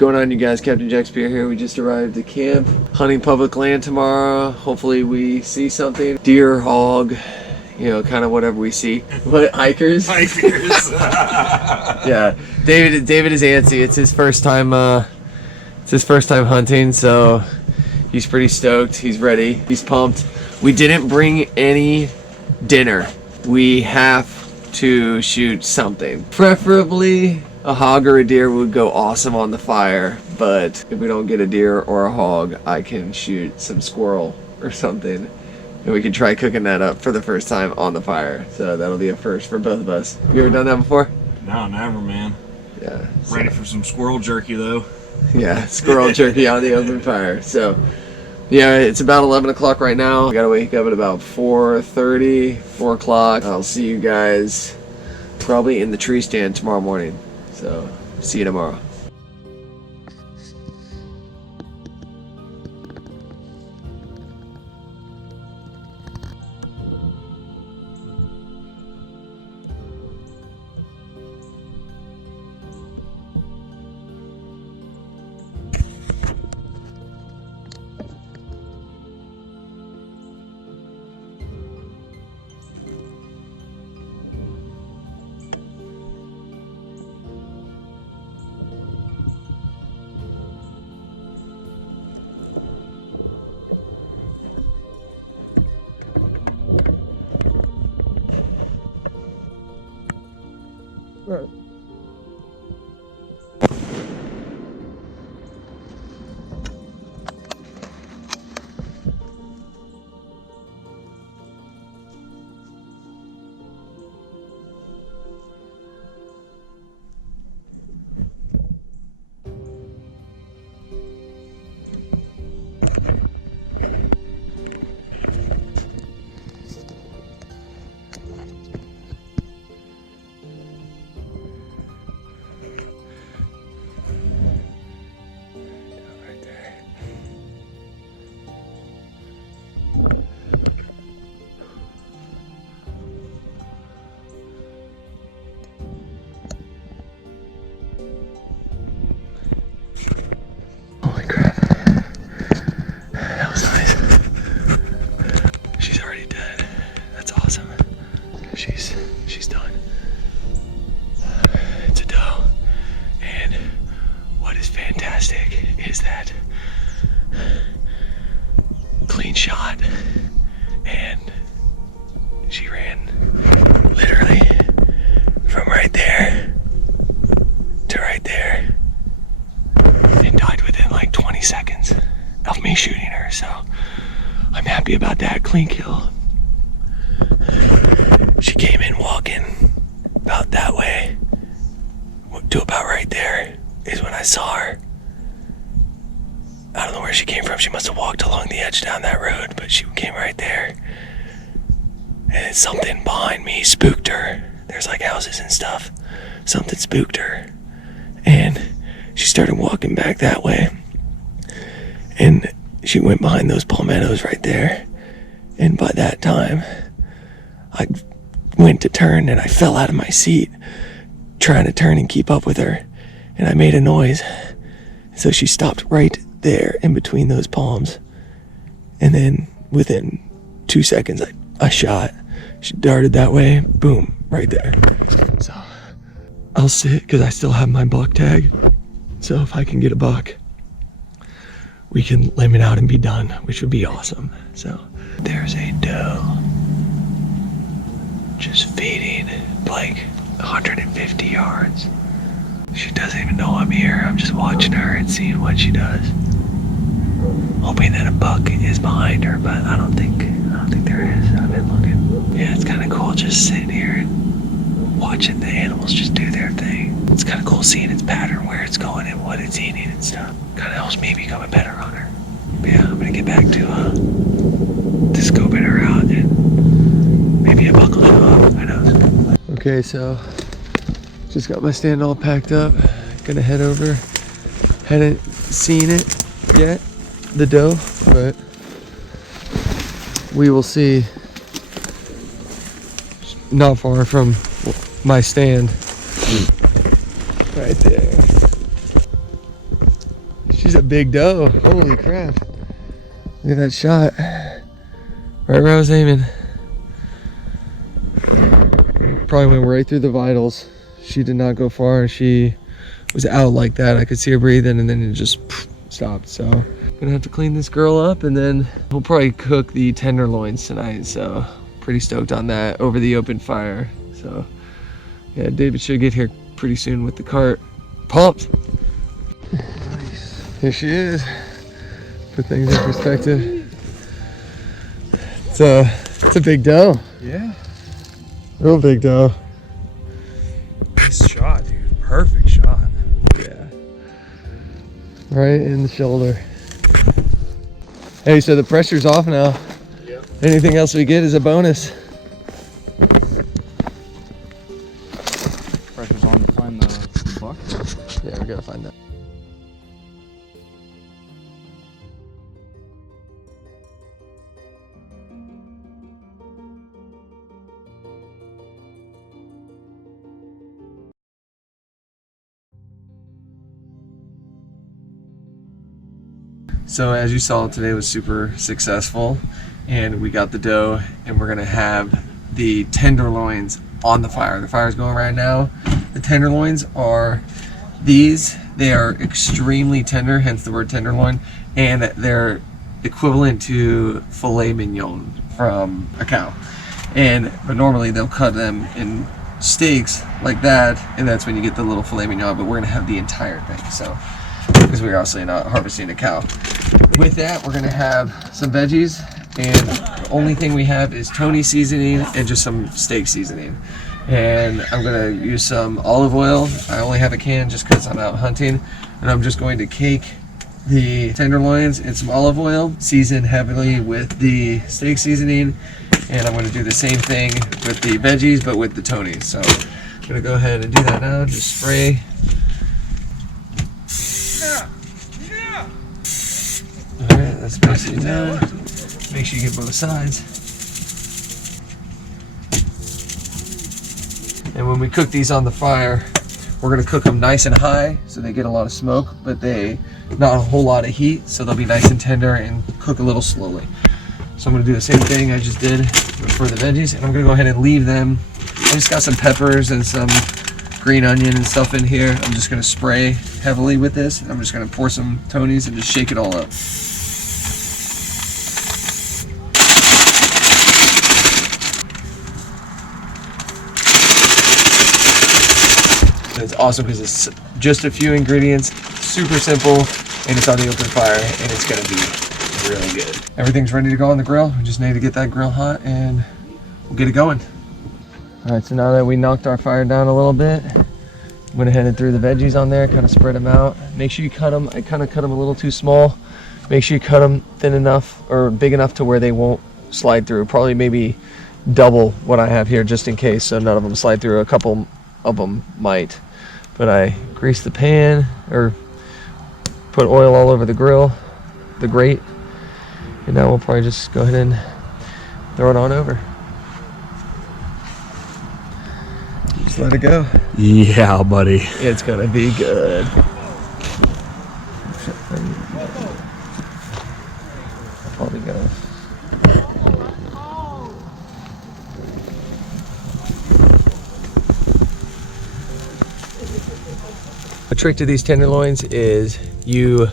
going on, you guys? Captain Jack Spear here. We just arrived at camp, hunting public land tomorrow. Hopefully we see something. Deer, hog, you know, kind of whatever we see. What, hikers? Hikers. Yeah, David is antsy. It's his first time hunting, so he's pretty stoked. He's ready. He's pumped. We didn't bring any dinner. We have to shoot something. Preferably a hog or a deer would go awesome on the fire, but if we don't get a deer or a hog, I can shoot some squirrel or something, and we can try cooking that up for the first time on the fire. So that'll be a first for both of us. You ever done that before? No, never, man. Yeah. Ready for some squirrel jerky though. Yeah, squirrel jerky on the open fire. So yeah, it's about 11 o'clock right now. I gotta wake up at about 4:30, 4 o'clock. I'll see you guys probably in the tree stand tomorrow morning. So, see you tomorrow. Right. Holy crap. That was nice. She's already dead. That's awesome. She's done. It's a doe. And what is fantastic is that clean shot, and she ran literally from right there to right there and died within like 20 seconds of me shooting her. So I'm happy about that. Clean kill. She came in walking about that way to about right there is when I saw her. I don't know where she came from. She must have walked along the edge down that road, but she came right there. And something behind me spooked her. There's like houses and stuff. Something spooked her. And she started walking back that way. And she went behind those palmettos right there. And by that time, I went to turn and I fell out of my seat trying to turn and keep up with her. And I made a noise. So she stopped right there in between those palms. And then within 2 seconds, I shot. She darted that way. Boom, right there. So I'll sit because I still have my buck tag. So if I can get a buck, we can limit out and be done, which would be awesome. So there's a doe just feeding like 150 yards. She doesn't even know I'm here. I'm just watching her and seeing what she does. Hoping that a buck is behind her, but I don't think there is. I've been looking. Yeah, it's kind of cool just sitting here and watching the animals just do their thing. It's kind of cool seeing its pattern, where it's going and what it's eating and stuff. Kind of helps me become a better hunter. But yeah, I'm gonna get back to scoping her out and maybe a buck will show up. Who knows? Okay, so just got my stand all packed up. Gonna head over. Hadn't seen it yet, the doe, but we will see. Not far from my stand. Right there. She's a big doe. Holy crap. Look at that shot. Right where I was aiming. Probably went right through the vitals. She did not go far. She was out like that. I could see her breathing and then it just stopped. So gonna have to clean this girl up and then we'll probably cook the tenderloins tonight. So pretty stoked on that over the open fire. So yeah, David should get here pretty soon with the cart. Pumped. Nice. Here she is. Put things in perspective. It's a big doe. Yeah. Real big doe. Nice shot, dude. Perfect shot. Yeah. Right in the shoulder. Hey, so the pressure's off now. Yep. Anything else we get is a bonus. Pressure's on to find the buck. Yeah, we gotta find that. So as you saw, today was super successful and we got the doe and we're gonna have the tenderloins on the fire. The fire's going right now. The tenderloins are these. They are extremely tender, hence the word tenderloin, and they're equivalent to filet mignon from a cow. But normally they'll cut them in steaks like that, and that's when you get the little filet mignon, but we're gonna have the entire thing. So, because we're obviously not harvesting a cow. With that, we're gonna have some veggies, and the only thing we have is Tony seasoning and just some steak seasoning. And I'm gonna use some olive oil. I only have a can just because I'm out hunting, and I'm just going to cake the tenderloins in some olive oil, season heavily with the steak seasoning, and I'm gonna do the same thing with the veggies, but with the Tonys. So I'm gonna go ahead and do that now. Just spray. Alright, that's basically done. Make sure you get both sides. And when we cook these on the fire, we're gonna cook them nice and high so they get a lot of smoke, but not a whole lot of heat, so they'll be nice and tender and cook a little slowly. So I'm gonna do the same thing I just did for the veggies, and I'm gonna go ahead and leave them. I just got some peppers and some green onion and stuff in here. I'm just gonna spray heavily with this, and I'm just gonna pour some Tonys and just shake it all up. It's awesome because it's just a few ingredients, super simple, and it's on the open fire, and it's gonna be really good. Everything's ready to go on the grill. We just need to get that grill hot and we'll get it going. All right, so now that we knocked our fire down a little bit, went ahead and threw the veggies on there, kind of spread them out. Make sure you cut them. I kind of cut them a little too small. Make sure you cut them thin enough or big enough to where they won't slide through. Probably maybe double what I have here just in case, so none of them slide through. A couple of them might. But I greased the pan, or put oil all over the grill, the grate, and now we'll probably just go ahead and throw it on over. Just let it go. Yeah, buddy. It's gonna be good. Probably go. A trick to these tenderloins is you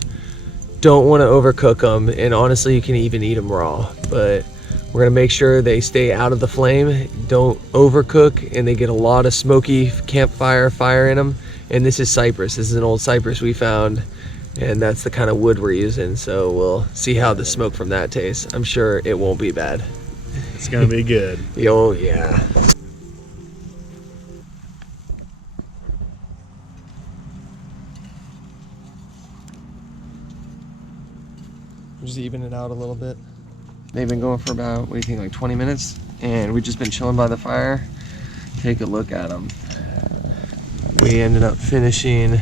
don't want to overcook them, and honestly you can even eat them raw, but we're going to make sure they stay out of the flame, don't overcook, and they get a lot of smoky campfire fire in them. And this is cypress. This is an old cypress we found, and that's the kind of wood we're using, so we'll see how the smoke from that tastes. I'm sure it won't be bad. It's gonna be good. Oh yeah. Just even it out a little bit. They've been going for about, what do you think, like 20 minutes? And we've just been chilling by the fire. Take a look at them. We ended up finishing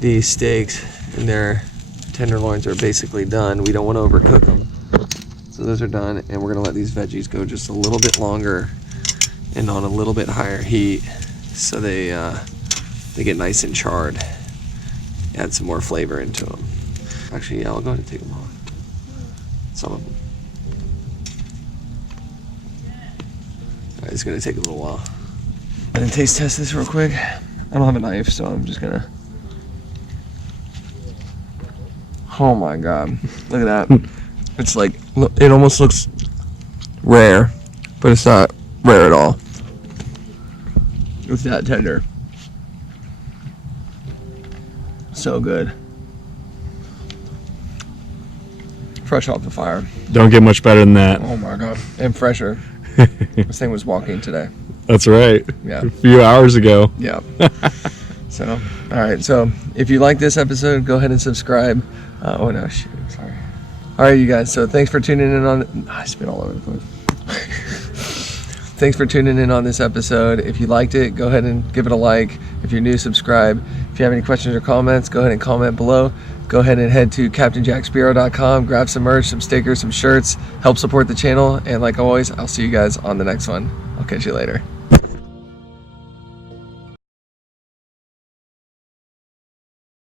these steaks, and their tenderloins are basically done. We don't want to overcook them. So those are done, and we're gonna let these veggies go just a little bit longer and on a little bit higher heat, so they get nice and charred. Add some more flavor into them. Actually, yeah, I'll go ahead and take them off. Some of them. Alright, it's gonna take a little while. I'm gonna taste test this real quick. I don't have a knife, so I'm just gonna. Oh my god. Look at that. It's like, it almost looks rare, but it's not rare at all. It's that tender. So good. Fresh off the fire. Don't get much better than that. Oh my god. And fresher. This thing was walking today. That's right. Yeah. A few hours ago. Yeah. So, alright. So, if you like this episode, go ahead and subscribe. Oh no, shoot. Sorry. Alright, you guys. So, thanks for tuning in on... I spit all over the place. Thanks for tuning in on this episode. If you liked it, go ahead and give it a like. If you're new, subscribe. If you have any questions or comments, go ahead and comment below. Go ahead and head to CaptainJackSpearo.com, grab some merch, some stickers, some shirts, help support the channel. And like always, I'll see you guys on the next one. I'll catch you later.